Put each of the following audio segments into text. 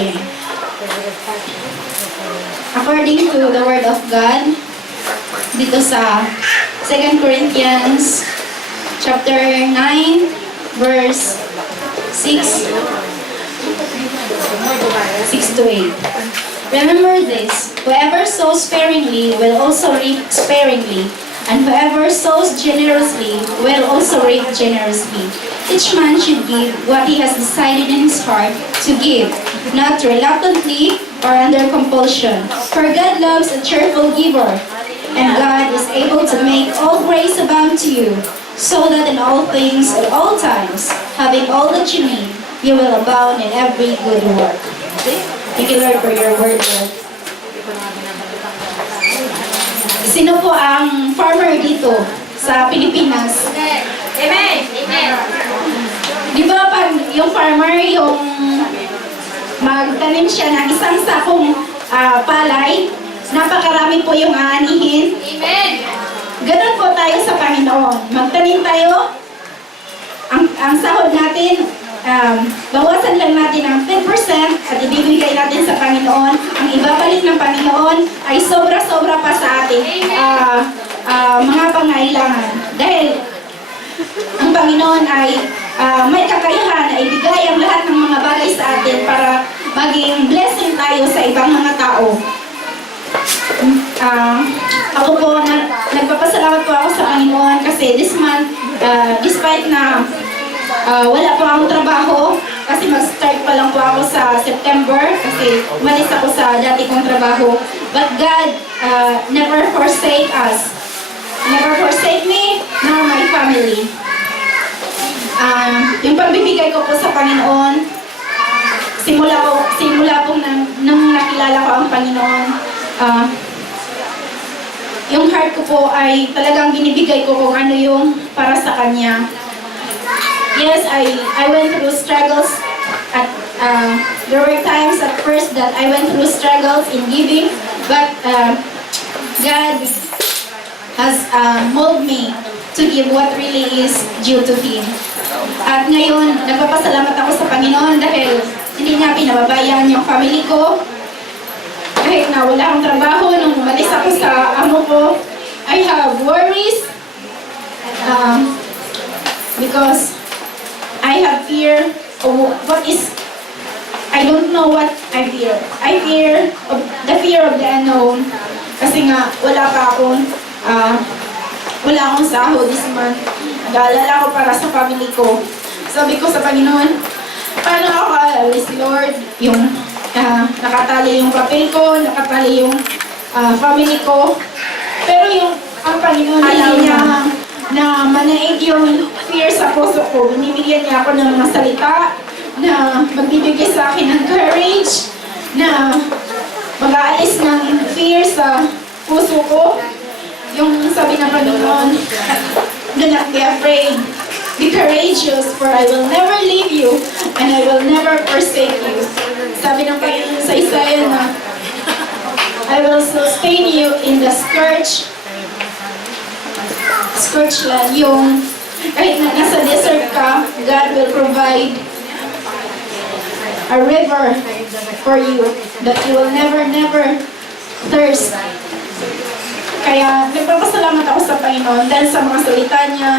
giving. According to the Word of God, dito sa 2 Corinthians chapter 9, verse 6 to 8. Remember this, whoever sows sparingly will also reap sparingly, and whoever sows generously will also reap generously. Each man should give what he has decided in his heart to give, not reluctantly or under compulsion. For God loves a cheerful giver, and God is able to make all grace abound to you, so that in all things at all times, having all that you need, you will abound in every good work. Thank you, Lord, for your word, Lord. Sino po ang farmer dito sa Pilipinas? Amen! Amen! Di ba pag yung farmer, yung magtanim siya ng isang sakong palay, napakarami po yung aanihin. Amen! Ganun po tayo sa Panginoon. Magtanim tayo, ang sahod natin, bawasan lang natin ang 10% at ibibigay natin sa Panginoon. Ang ibabalik ng Panginoon ay sobra-sobra pa sa ating mga pangailangan. Dahil ang Panginoon ay may kakayahan na ibigay ang lahat ng mga bagay sa atin para maging blessing tayo sa ibang mga tao. Ako po, nagpapasalamat po ako sa Panginoon kasi this month, despite na wala po akong trabaho, kasi mag-start pa lang po ako sa September, kasi umalis ako sa dati kong trabaho. But God never forsake us. Never forsake me, nor my family. Yung pagbibigay ko po sa Panginoon, simula po nang nakilala ko ang Panginoon, yung heart ko po ay talagang binibigay ko kung ano yung para sa Kanya. Yes, I went through struggles. There were times at first that I went through struggles in giving, but God has molded me to give what really is due to Him. At ngayon, nagpapasalamat ako sa Panginoon dahil hindi niya pinababayaan yung family ko. Kahit na wala akong trabaho, nung umalis ako sa amo ko, I have worries because I have fear of what is, I don't know what I fear. I fear of the fear of the unknown. Kasi nga, wala akong sahod this month. Nag-aalala ko para sa family ko. Sabi ko sa Panginoon, paano ako aalis, Lord? Yung nakatali yung papel ko, nakatali yung family ko. Pero ang Panginoon, hindi niya na manaig yung fear sa puso ko. Binibigyan niya ako ng mga salita na magbibigay sa akin ng courage, na mag-aalis ng fear sa puso ko. Yung sabi ng Panginoon, do not be afraid. Be courageous, for I will never leave you and I will never forsake you. Sabi ng Panginoon sa Isaiah na, I will sustain you in the scourge land. Yung kahit na nasa desert ka, God will provide a river for you that you will never thirst. Kaya nagpapasalamat ako sa Panginoon dahil sa mga salita niya,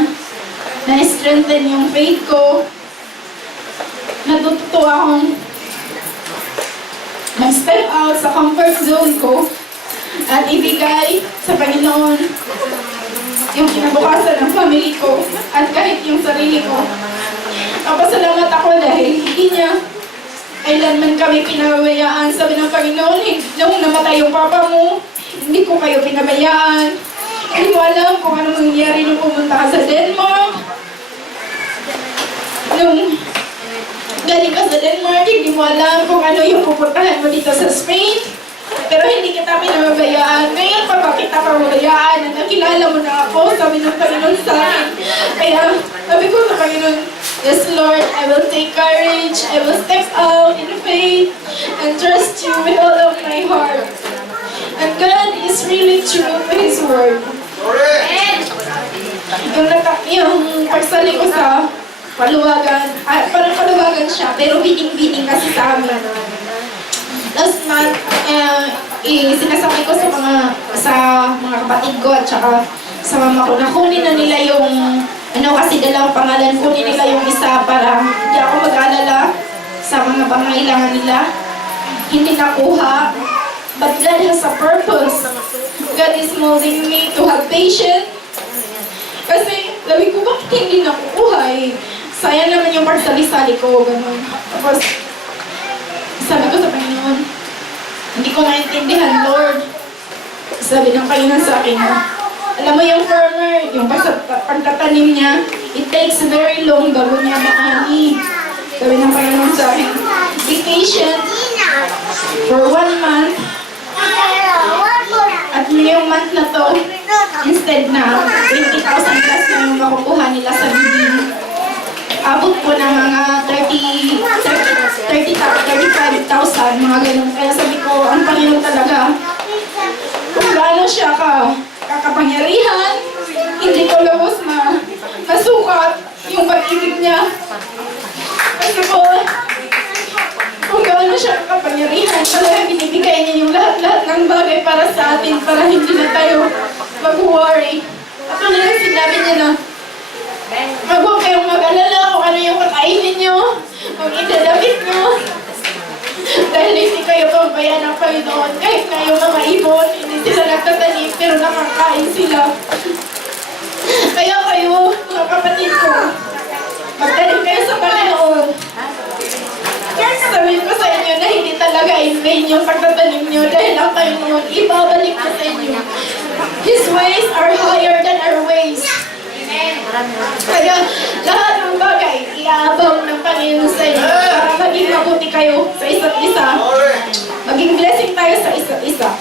na-strengthen yung faith ko. Natututo akong mag-step out sa comfort zone ko at ibigay sa Panginoon yung kinabukasan ng family ko at kahit yung sarili ko. Napasalamat ako dahil hindi niya kailanman kami pinabayaan. Sabi ng Panginoon, nung namatay yung papa mo, hindi ko kayo pinabayaan. Hindi mo alam kung ano mangyayari nung pumunta ka sa Denmark. Nung galing ka sa Denmark, hindi mo alam kung ano yung pupuntahan mo dito sa Spain. Pero hindi kita pinabayaan. Ngayon pa ba kita pinabayaan? Nakilala mo na ako, sabi ng Panginoon sa akin. Kaya sabi ko sa Panginoon, yes Lord, I will take courage. I will step out in faith and trust you with all of my heart. And God is really true to His word. Yung pagsali ko sa paluwagan, parang paluwagan siya, pero biting-biting kasi sa amin. last month, sinasabi ko sa mga kapatid ko at saka sa mama ko na kunin na nila yung kasi dalawang pangalan, kunin nila yung isa para hindi ako mag-alala sa mga pangailangan nila. Hindi nakuha. But God has a purpose. God is molding me to have patience. Kasi, sabi ko, bakit hindi nakukuha eh? Sayang naman yung pagsali-sali ko, gano'n. Tapos, sabi ko sa Panginoon, hindi ko naintindihan, Lord. Sabi ng Panginoon sa akin, alam mo yung farmer, yung pagtatanim niya, it takes very long bago niya maani. Sabi ng Panginoon sa akin, be patient for 1 month. At ngayong month na to, instead na 20,000 plus na yung makukuha nila sa bibig, abot po ng mga 35,000, mga ganun. Kaya sabi ko, ang Panginoon talaga, kung gaano siya kakapangyarihan, hindi ko lubos masukat yung pag-ibig niya. Kasi po, kung gaano siya kakapangyarihan, talaga binibigay niya yung lahat-lahat ng bagay para sa atin, para hindi na tayo mag-worry. At ano yung sinabi niya na, huwag kayong mag-alala kung ano yung kakainin niyo, kung idadamit niyo. Dahil hindi kayo pabayaan ng Panginoon, kahit na yung mga ibon, hindi sila nagtatanim, pero nakakain sila. Kaya kayo, mga kapatid ko, magtanim kayo sa Panginoon. Sabihin ko sa inyo na hindi talaga in vain yung pagtatanim nyo dahil ang Panginoon ibabalik na sa inyo. His ways are higher than our ways. Kaya lahat ng bagay iaabang ng Panginoon sa inyo para maging mabuti kayo sa isa't isa. Maging blessing tayo sa isa't isa.